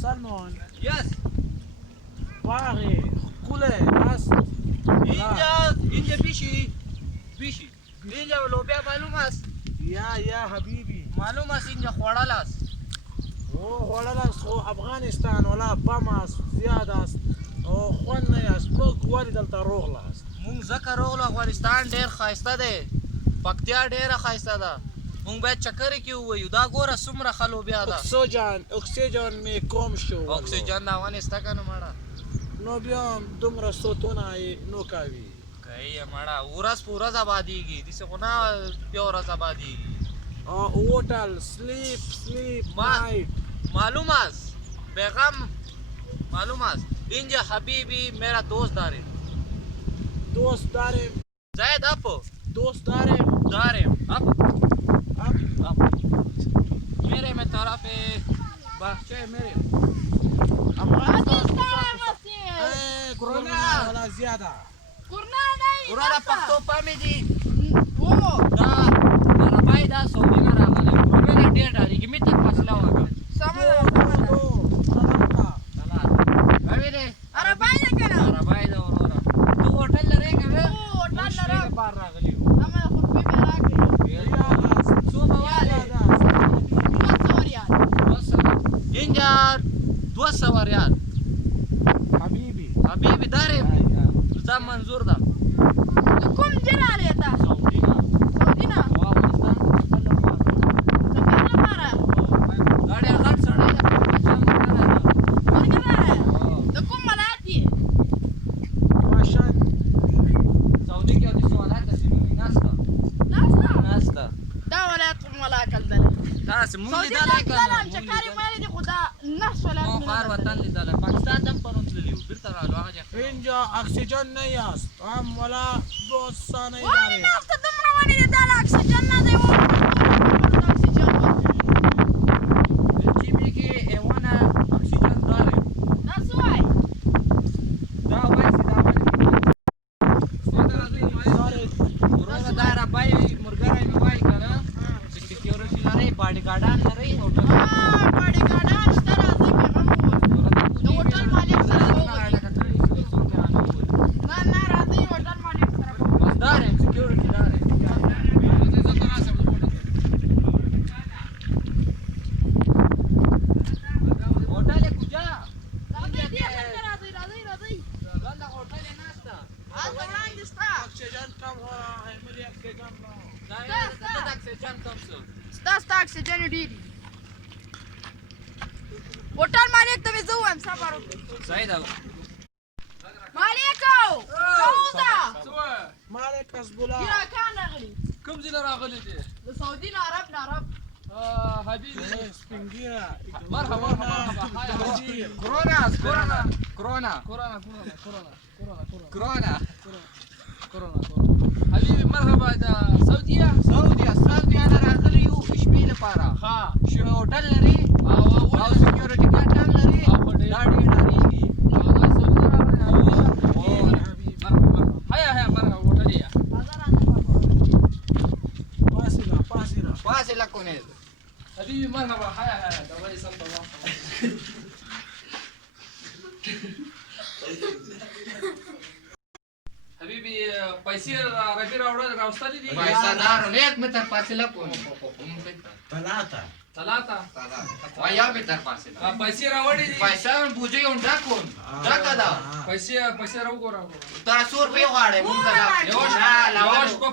Salmon. Yes. Pare. Kule. Mas. اینجا بیشی اینجا لوبیا معلوم است یا حبیبی معلوم است اینجا خوړل است خوړل است خو افغانستان ولا بم است زیاد است او خوند نه است موږ ولې دلته روغله است مونږ ځکه روغلو افغانستان ډېر ښایسته دی پکتیا ډېره ښایسته ده مونږ باید چکرې کې ووایو دا ګوره څومره ښه لوبیا ده اکسیجن مې کم شو اکسیجن د هوا نشته که نه مړه نو بیا دومره سوتونه یې نو کوي که یې مړه ورځ په ورځ آبادېږي داسې خو نه بیا ورځ آبادېږي hotel sleep night मालूम است बेगम मालूम است اینجا حبیبی मेरा दोस्त داریم زاید اپ दोस्त داریم اپ मेरे में तरफ بخچه मेरे कोरोना वाला ज्यादा وراره پښتو پامیدي دا عربای دا سعودي نه راغلی ورونه ډېر ډارېږي مې تر فاصله وکړه عربای ده وروره ته هوټل لرې که نه بار راغلی وو څو به والې اینجا 200 ریال حبیبي داریم دا منظور ده کوم جلاله ده سعودي نه افغانستان سفر لپاره دا ډېر غټ سړی ده د کوم ولایت دی سعودي کې داسې ولایت ده چې نوم یې نسته دا ولایت کوم ولایت دی داسې مونږ لیدلی که نه چې کاري مالي دی خو دا نفس ولایت مو خار وطن لیدلی پاکستان ته هم پرون تللي وو بېرته رالو هغه ځای اینجا اکسیجن نه است هم ولا دوستانه وای داره نفس ته دومره ونې دی دا له اکسیجن نه دی اکسیجن چیمې کې ایوانه اکسیجن داریم دا څه وایي دا وایي چې دا وروره دا ربای مرګری مې وایي که نه چې سکیورټي لرئ باډیګارډان لرئ هوټل باډیګارډان شته راځئ پیغام ووایو د هوټل مالک سره ووایي نه راځئ هوټل مالک سره بس داریم سکیورټي داریم هوټل یې کجا راځئ دلته هوټل یې نشته هلته وړاندې شته اکسیجن کم हो रहा है मुझे اکسیجن لا دا اکسیجن کم شو ستا اکسیجن ډېر دي هوټل مالک ته مې زه ووایم صبر وکړئ صحیح ده مالکو راوځه مالک حزبالله ګراکان راغلي کوم ځای نه راغلی دی د سعودي نه عرب حبیبي سپینګیره مرحبا كورونا حبيبي مرحبا ده سعودية أنا راغلي يو شپې لپاره ها شو هوټل لري او سکیورټي ګارد هم لري دا ډېر ډارېږي هيا مرحبا هوټل يا فاصلة كونيز حبيبي مرحبا هيا ده ولي صلى الله حبيبي پیسې راځي راوستلې دي پیسې دارو نیک متر فاصله کوم ثلاثة ویا متر فاصله پیسې راوړې دي پیسې بوجي اون ډاکون ډاکا دا پیسې راوګورم تاسو روپے غواړئ مونږ لاواش په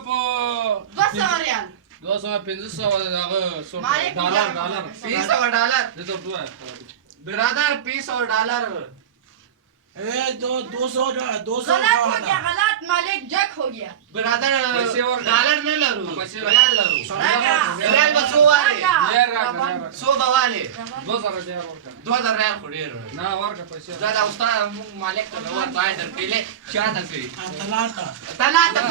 200 ریال 200 هغه $200 $200 برادر $200 200 غلط हो गया गलत मालिक जक हो गया برادر پیسې ورکړه. ډالر نه لرو پیسې ریال لرو ریال به څو والے څو به والے 2000 ډیر ورکړه 2000 ریال خو ډیر نه ورکړه پیسې دا دا استاد مونږ مالک ته نو ورته در کېله شاته کوي ثلاثة ثلاثه